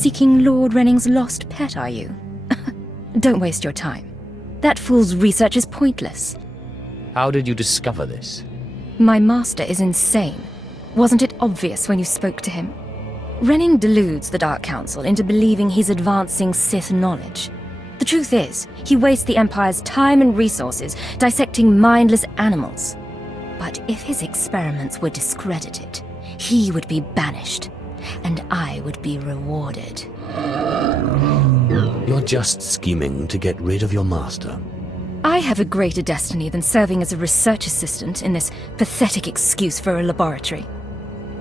seeking Lord Renning's lost pet, are you? Don't waste your time. That fool's research is pointless. How did you discover this? My master is insane. Wasn't it obvious when you spoke to him? Renning deludes the Dark Council into believing he's advancing Sith knowledge. The truth is, he wastes the Empire's time and resources dissecting mindless animals. But if his experiments were discredited, he would be banished, and I would be rewarded. You're just scheming to get rid of your master. I have a greater destiny than serving as a research assistant in this pathetic excuse for a laboratory.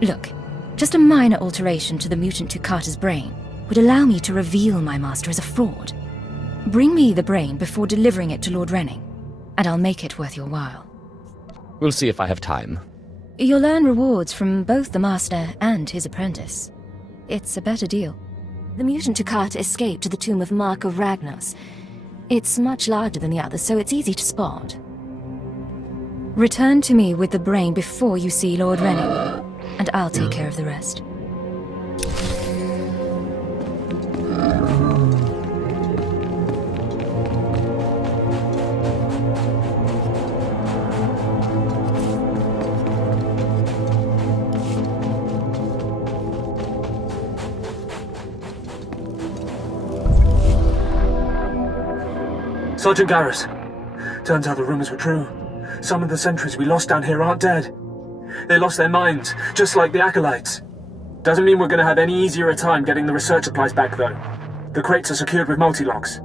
Look, just a minor alteration to the mutant Tukata's brain would allow me to reveal my master as a fraud. Bring me the brain before delivering it to Lord Renning, and I'll make it worth your while. We'll see if I have time. You'll earn rewards from both the master and his apprentice. It's a better deal. The mutant Tukata escaped to the tomb of Mark of Ragnos. It's much larger than the others, so it's easy to spot. Return to me with the brain before you see Lord Renning, and I'll take care of the rest. Sergeant Garrus. Turns out the rumors were true. Some of the sentries we lost down here aren't dead. They lost their minds, just like the Acolytes. Doesn't mean we're gonna have any easier a time getting the research supplies back, though. The crates are secured with multi-locks.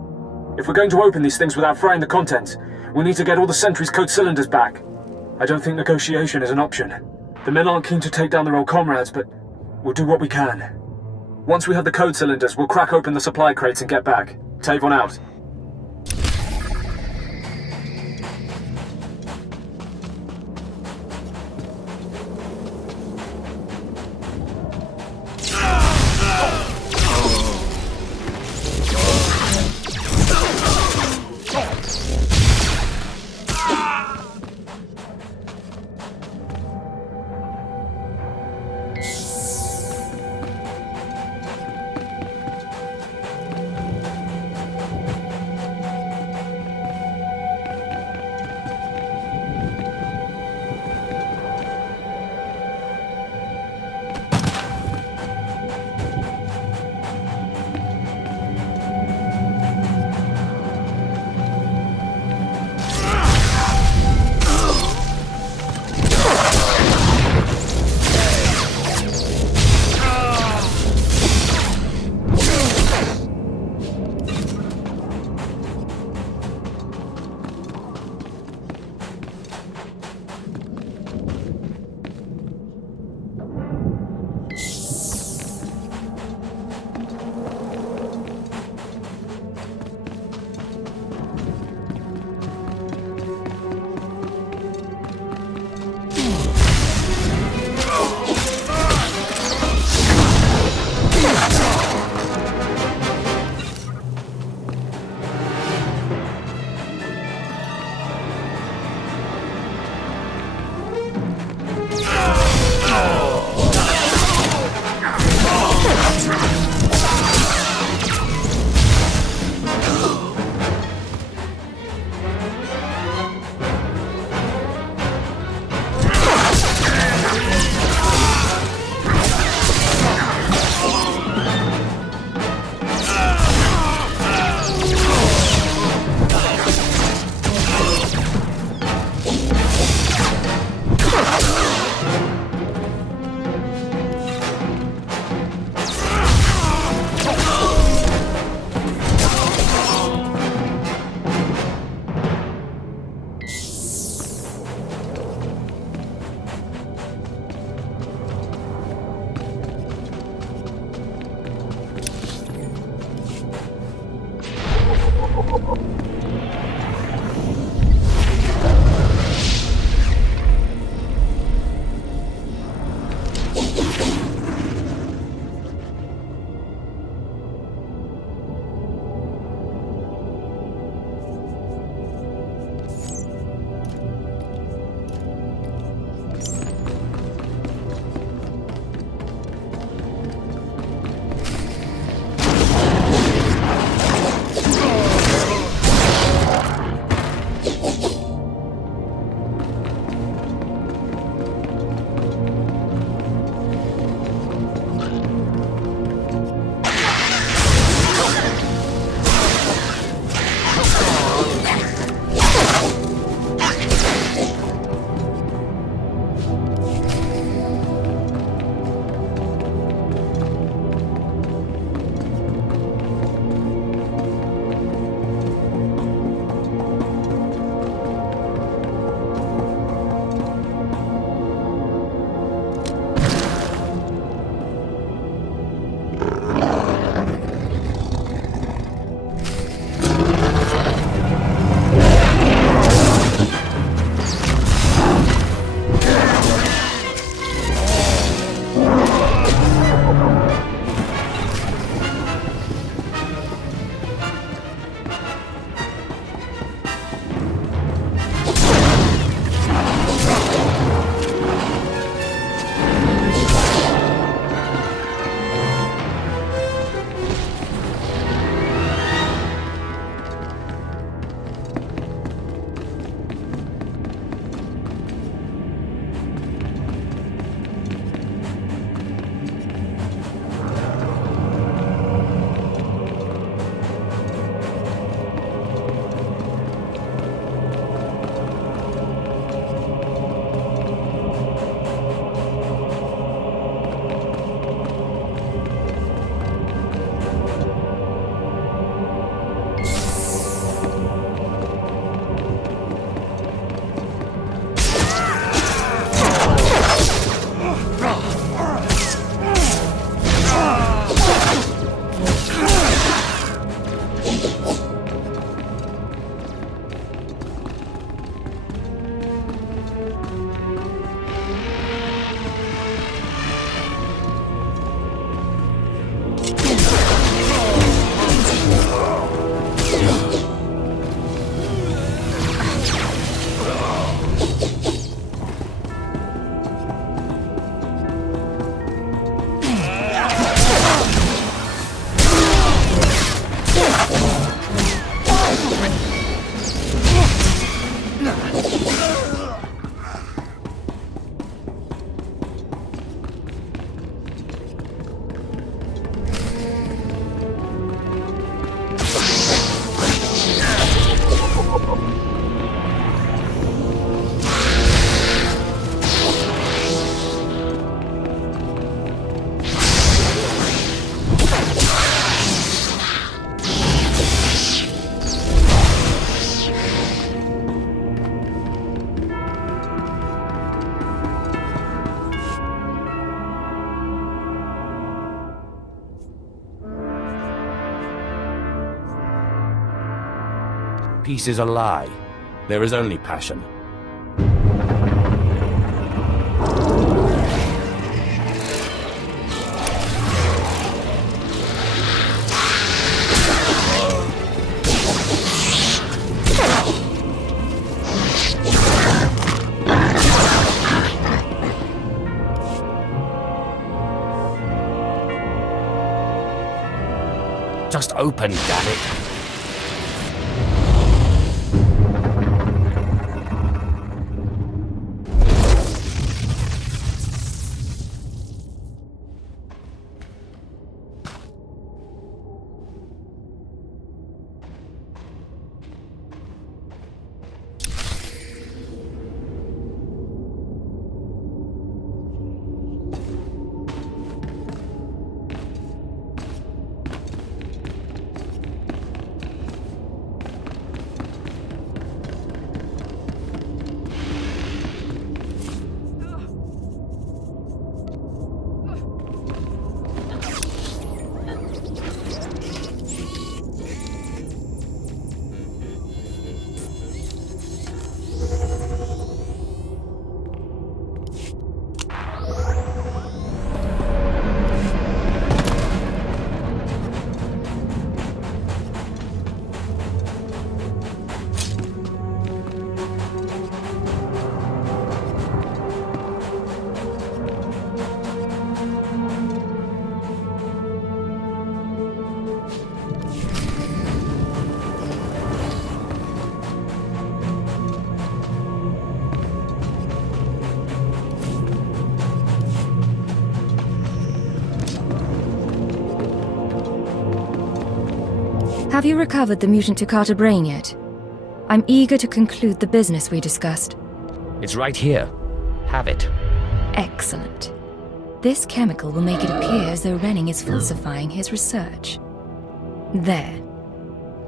If we're going to open these things without frying the contents, we'll need to get all the sentries' code cylinders back. I don't think negotiation is an option. The men aren't keen to take down their old comrades, but we'll do what we can. Once we have the code cylinders, we'll crack open the supply crates and get back. Tavon out. Peace is a lie. There is only passion. Just open, damn it. Have you recovered the mutant Takata brain yet? I'm eager to conclude the business we discussed. It's right here. Have it. Excellent. This chemical will make it appear as though Renning is falsifying his research. There.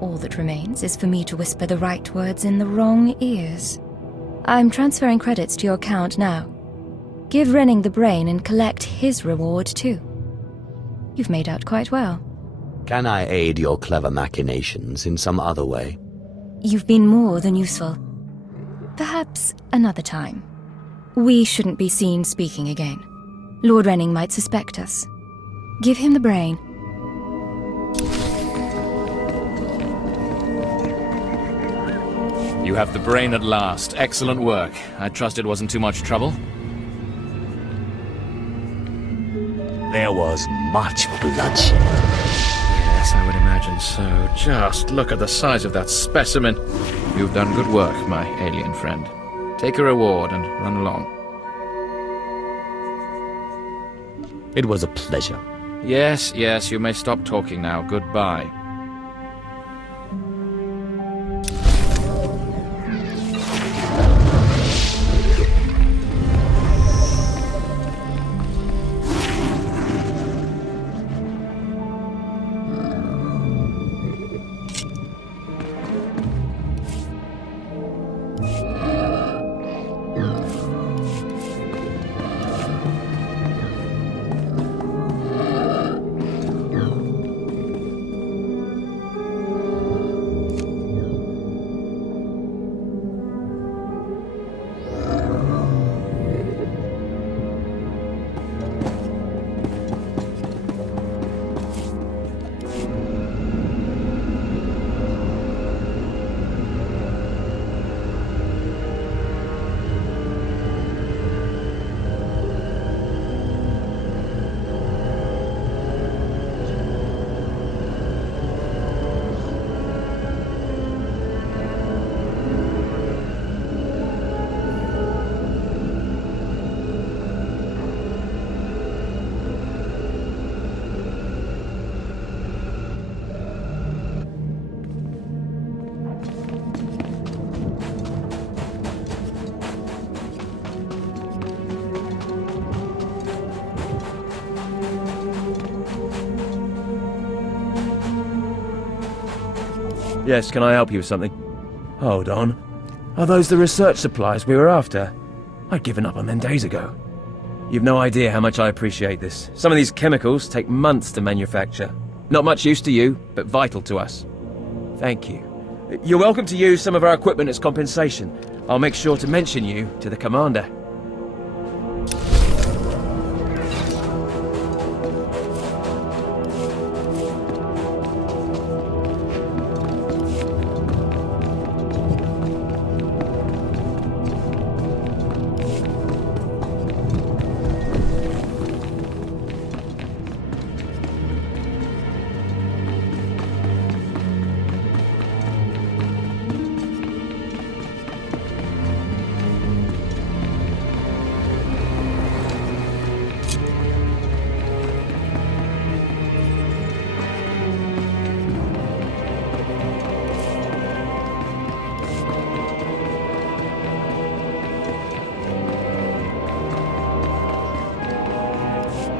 All that remains is for me to whisper the right words in the wrong ears. I'm transferring credits to your account now. Give Renning the brain and collect his reward too. You've made out quite well. Can I aid your clever machinations in some other way? You've been more than useful. Perhaps another time. We shouldn't be seen speaking again. Lord Renning might suspect us. Give him the brain. You have the brain at last. Excellent work. I trust it wasn't too much trouble? There was much bloodshed. Yes, I would imagine so. Just look at the size of that specimen. You've done good work, my alien friend. Take a reward and run along. It was a pleasure. Yes, you may stop talking now. Goodbye. Yes, can I help you with something? Hold on. Are those the research supplies we were after? I'd given up on them days ago. You've no idea how much I appreciate this. Some of these chemicals take months to manufacture. Not much use to you, but vital to us. Thank you. You're welcome to use some of our equipment as compensation. I'll make sure to mention you to the commander.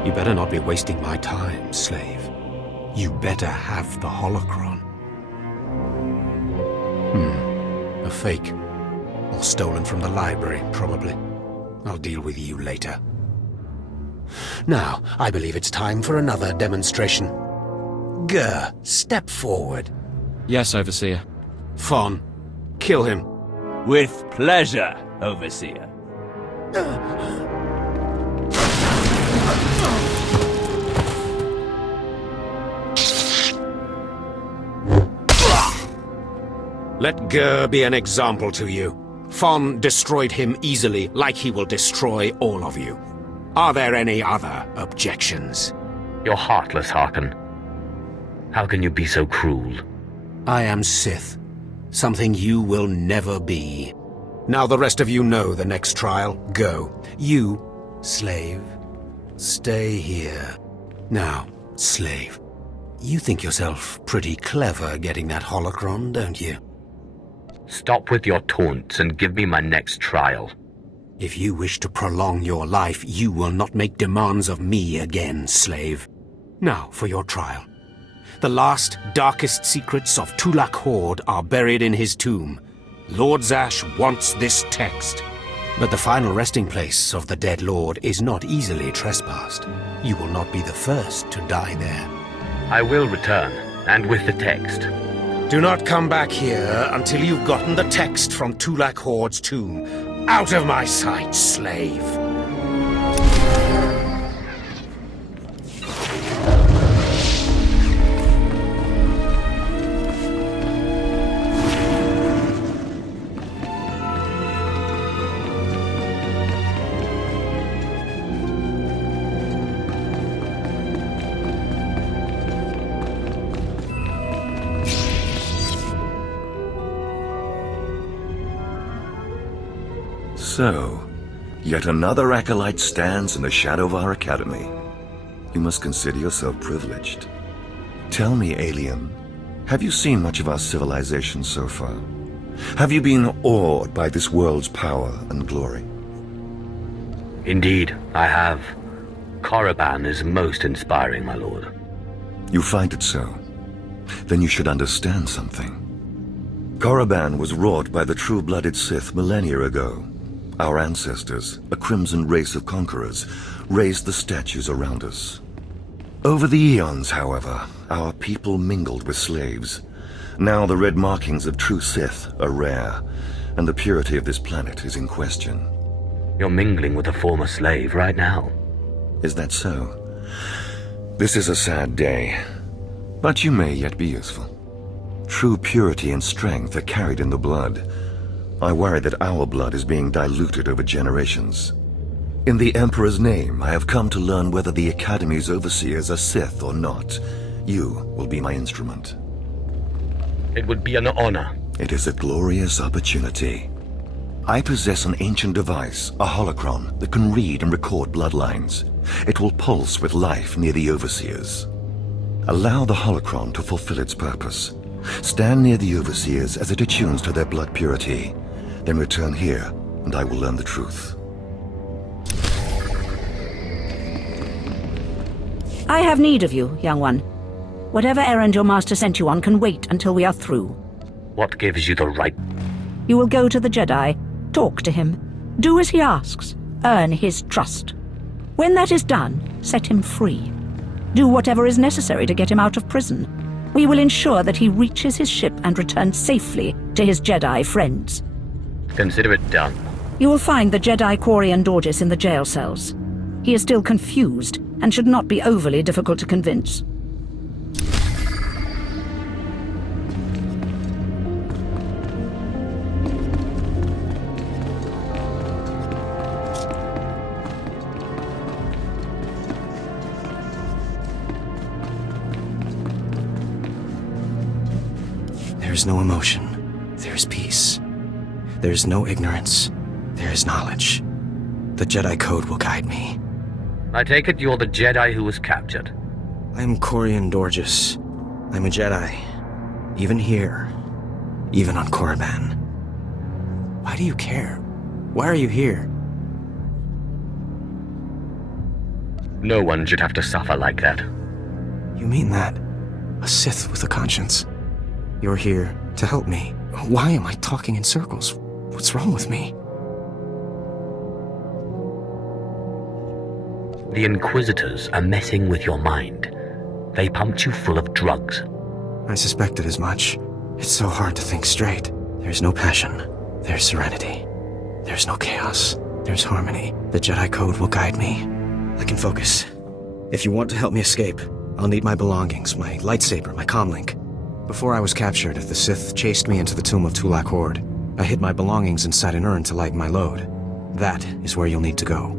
You better not be wasting my time, slave. You better have the holocron. A fake. Or stolen from the library, probably. I'll deal with you later. Now, I believe it's time for another demonstration. Gur, step forward. Yes, Overseer. Fon, kill him. With pleasure, Overseer. Let Gur be an example to you. Fon destroyed him easily, like he will destroy all of you. Are there any other objections? You're heartless, Harkin. How can you be so cruel? I am Sith. Something you will never be. Now the rest of you know the next trial. Go. You, slave, stay here. Now, slave, you think yourself pretty clever getting that holocron, don't you? Stop with your taunts and give me my next trial. If you wish to prolong your life, you will not make demands of me again, slave. Now for your trial. The last, darkest secrets of Tulak Horde are buried in his tomb. Lord Zash wants this text. But the final resting place of the dead lord is not easily trespassed. You will not be the first to die there. I will return, and with the text. Do not come back here until you've gotten the text from Tulak Horde's tomb. Out of my sight, slave! So, yet another acolyte stands in the shadow of our academy. You must consider yourself privileged. Tell me, alien, have you seen much of our civilization so far? Have you been awed by this world's power and glory? Indeed, I have. Korriban is most inspiring, my lord. You find it so? Then you should understand something. Korriban was wrought by the true-blooded Sith millennia ago. Our ancestors, a crimson race of conquerors, raised the statues around us. Over the eons, however, our people mingled with slaves. Now the red markings of true Sith are rare, and the purity of this planet is in question. You're mingling with a former slave right now. Is that so? This is a sad day, but you may yet be useful. True purity and strength are carried in the blood. I worry that our blood is being diluted over generations. In the Emperor's name, I have come to learn whether the Academy's overseers are Sith or not. You will be my instrument. It would be an honor. It is a glorious opportunity. I possess an ancient device, a holocron, that can read and record bloodlines. It will pulse with life near the overseers. Allow the holocron to fulfill its purpose. Stand near the overseers as it attunes to their blood purity. Then return here, and I will learn the truth. I have need of you, young one. Whatever errand your master sent you on can wait until we are through. What gives you the right? You will go to the Jedi, talk to him, do as he asks, earn his trust. When that is done, set him free. Do whatever is necessary to get him out of prison. We will ensure that he reaches his ship and returns safely to his Jedi friends. Consider it done. You will find the Jedi Quarian Dorgis in the jail cells. He is still confused and should not be overly difficult to convince. There is no emotion. There is peace. There is no ignorance. There is knowledge. The Jedi Code will guide me. I take it you're the Jedi who was captured. I'm Corian Dorgis. I'm a Jedi. Even here. Even on Korriban. Why do you care? Why are you here? No one should have to suffer like that. You mean that? A Sith with a conscience. You're here to help me. Why am I talking in circles? What's wrong with me? The Inquisitors are messing with your mind. They pumped you full of drugs. I suspected as much. It's so hard to think straight. There's no passion. There's serenity. There's no chaos. There's harmony. The Jedi Code will guide me. I can focus. If you want to help me escape, I'll need my belongings, my lightsaber, my comlink. Before I was captured, the Sith chased me into the tomb of Tulak Horde. I hid my belongings inside an urn to lighten my load. That is where you'll need to go.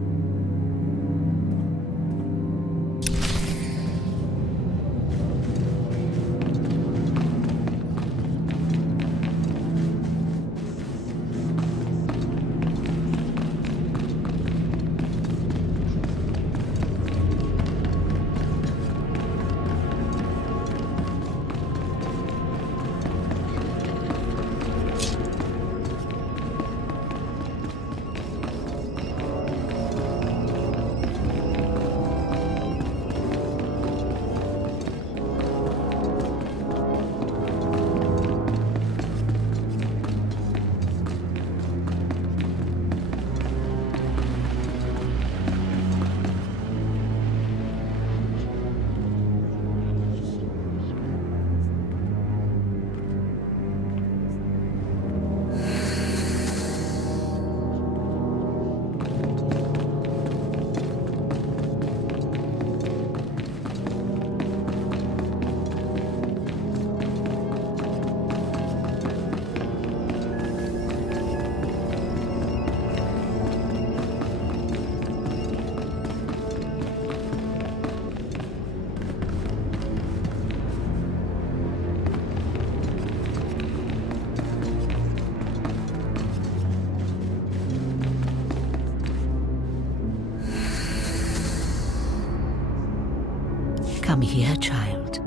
Come here, child.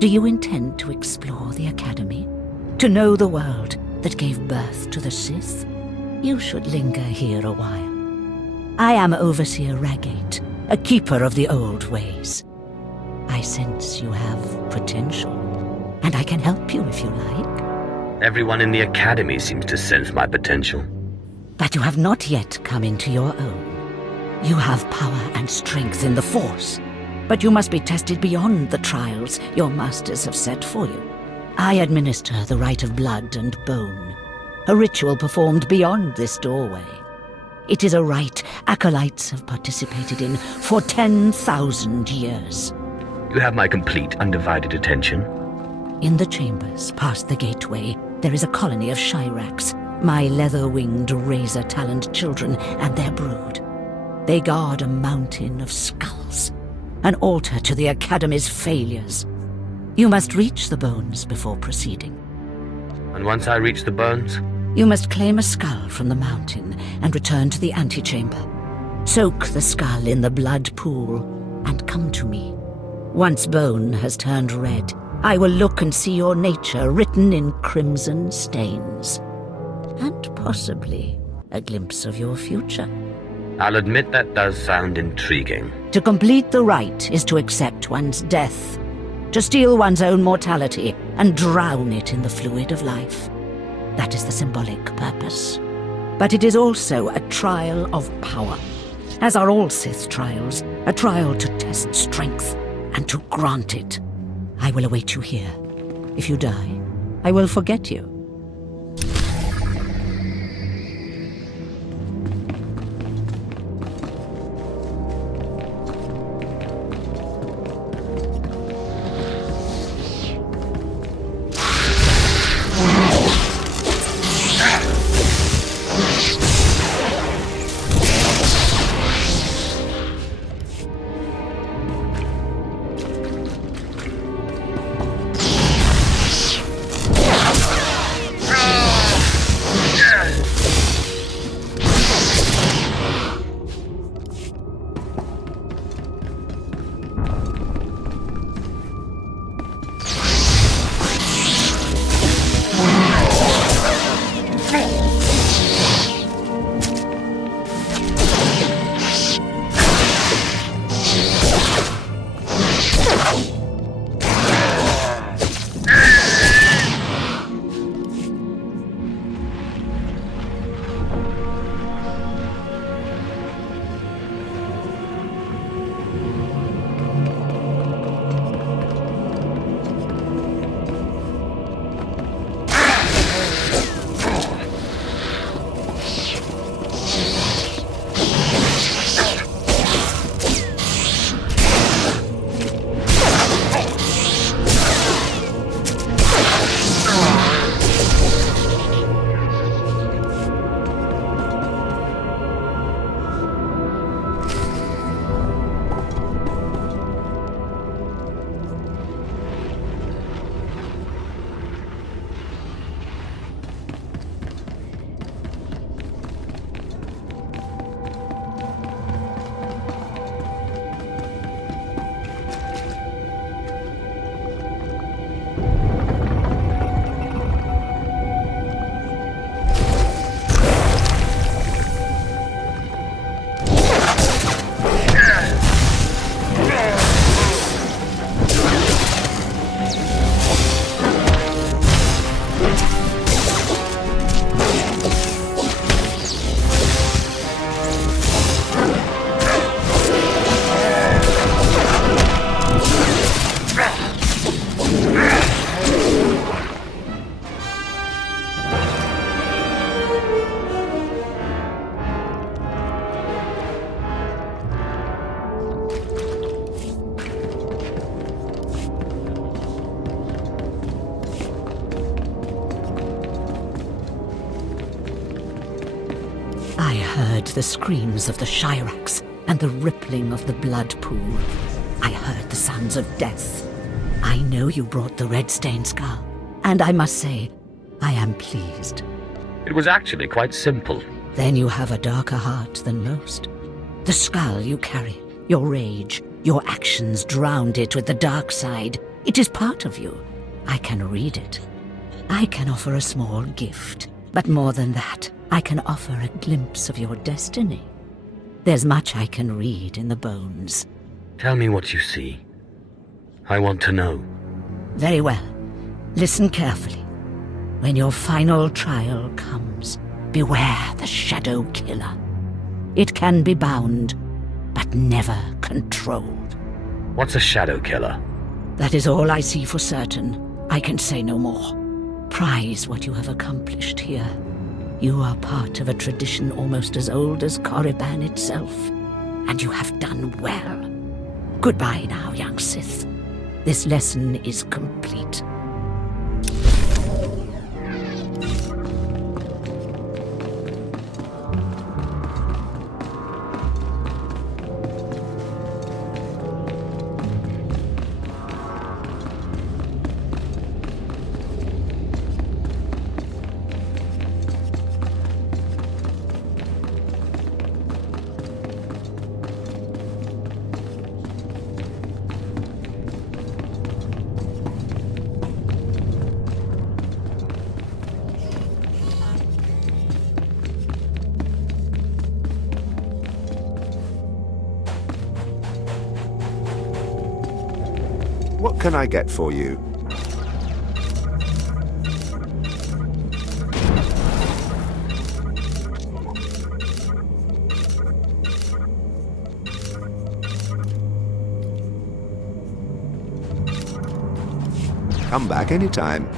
Do you intend to explore the Academy? To know the world that gave birth to the Sith? You should linger here a while. I am Overseer Ragate, a keeper of the old ways. I sense you have potential, and I can help you if you like. Everyone in the Academy seems to sense my potential. But you have not yet come into your own. You have power and strength in the Force, but you must be tested beyond the trials your masters have set for you. I administer the rite of blood and bone, a ritual performed beyond this doorway. It is a rite acolytes have participated in for 10,000 years. You have my complete, undivided attention. In the chambers, past the gateway, there is a colony of Shyraks, my leather-winged, razor-taloned children and their brood. They guard a mountain of skulls, an altar to the Academy's failures. You must reach the bones before proceeding. And once I reach the bones? You must claim a skull from the mountain and return to the antechamber. Soak the skull in the blood pool and come to me. Once bone has turned red, I will look and see your nature written in crimson stains. And possibly a glimpse of your future. I'll admit that does sound intriguing. To complete the rite is to accept one's death, to steal one's own mortality and drown it in the fluid of life. That is the symbolic purpose. But it is also a trial of power, as are all Sith trials, a trial to test strength and to grant it. I will await you here, If you die, I will forget you. I heard the screams of the Shirax and the rippling of the blood pool. I heard the sounds of death. I know you brought the red-stained skull, and I must say, I am pleased. It was actually quite simple. Then you have a darker heart than most. The skull you carry, your rage, your actions drowned it with the dark side. It is part of you. I can read it. I can offer a small gift, but more than that, I can offer a glimpse of your destiny. There's much I can read in the bones. Tell me what you see. I want to know. Very well. Listen carefully. When your final trial comes, beware the Shadow Killer. It can be bound, but never controlled. What's a Shadow Killer? That is all I see for certain. I can say no more. Prize what you have accomplished here. You are part of a tradition almost as old as Korriban itself, and you have done well. Goodbye now, young Sith. This lesson is complete. What can I get for you? Come back anytime.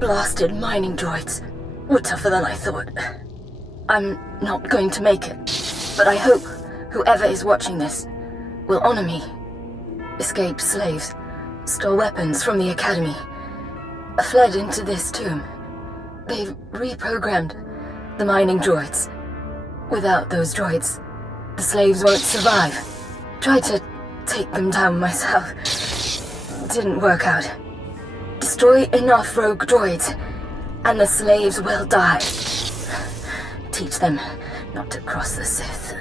Blasted mining droids were tougher than I thought. I'm not going to make it, but I hope whoever is watching this will honor me. Escaped slaves, stole weapons from the academy, fled into this tomb. They've reprogrammed the mining droids. Without those droids, the slaves won't survive. Tried to take them down myself. Didn't work out. Destroy enough rogue droids, and the slaves will die. Teach them not to cross the Sith.